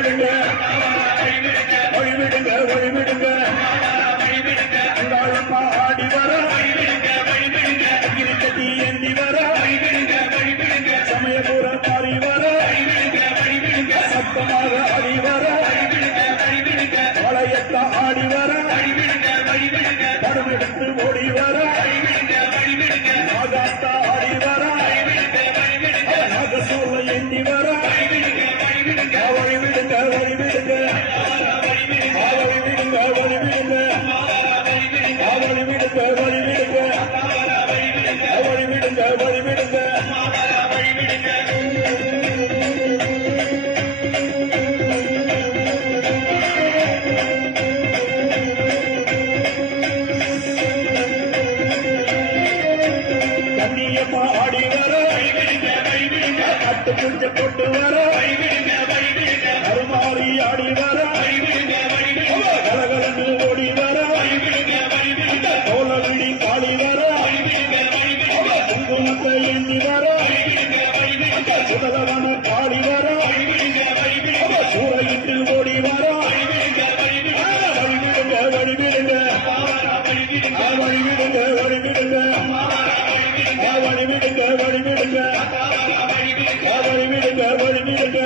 வழிவிடுங்க வழிவிடுங்க வழிவிடுங்க அங்காளம்மா ஆடி வர இருக்கட்டி ஏந்தி வர சமயபுர மாறி வர சத்தமாக ஆடி வர வளையத்த ஆடி வர படமெடுத்து ஓடி வர நாகாத்தா ஆடி வர நாகசூல ஏந்தி வர வழிவிடுங்க வழிவிடுங்க வழிவிடுங்க வழிவிடுங்க வழிவிடுங்க வழிவிடுங்க வழிவிடுங்க வழிவிடுங்க கண்ணியம்மா ஆடி வர கட்டு குஞ்ச போட்டு வர அருமாறி ஆடி வர கலகலன்னு ஓடி வர கோலவிழி காளி வர குங்குமத்தை எண்ணி வர சுதலவன காளி வர சூறையிட்டு ஓடி வர வழிவிடுங்க வழிவிடுங்க வழிவிடுங்க வழிவிடுங்க வழிவிடுங்க வழிவிடுங்க வழிவிடுங்க வழிவிடுங்க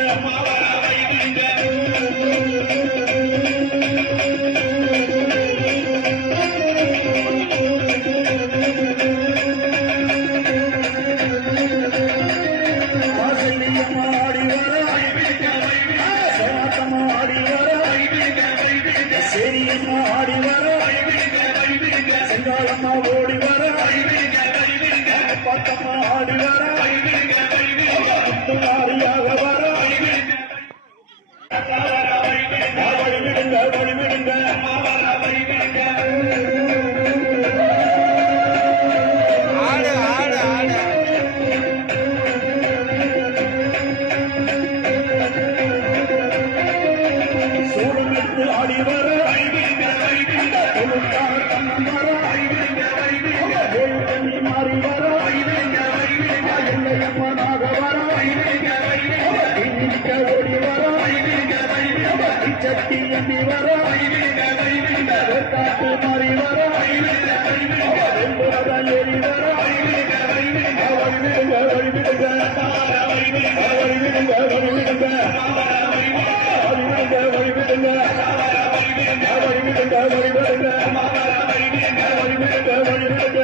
ஆசையம்மா ஆடி வர சோத்தம்மா ஆடி வர சேரியம்மா ஆடி வர செங்காலம்மா ஓடி வர பத்தம்மா ஆடி வர முத்துமாரியாக வர வழிவிடுங்க வழிவிடுங்க சூடம் எடுத்து ஆடி வர மாறி வர எல்லையம்மனாக வர ஓடி வர சக்தி எண்ணி வர காட்டு மாறி வர ஏறி வர வழிவிடுங்க வழிவிடுங்க வழிவிடுங்க வழிவிடுங்க வழிவிடுங்க வழிவிடுங்க வழிவிடுங்க வழிவிடுங்க வழிவிடுங்க வழிவிடுங்க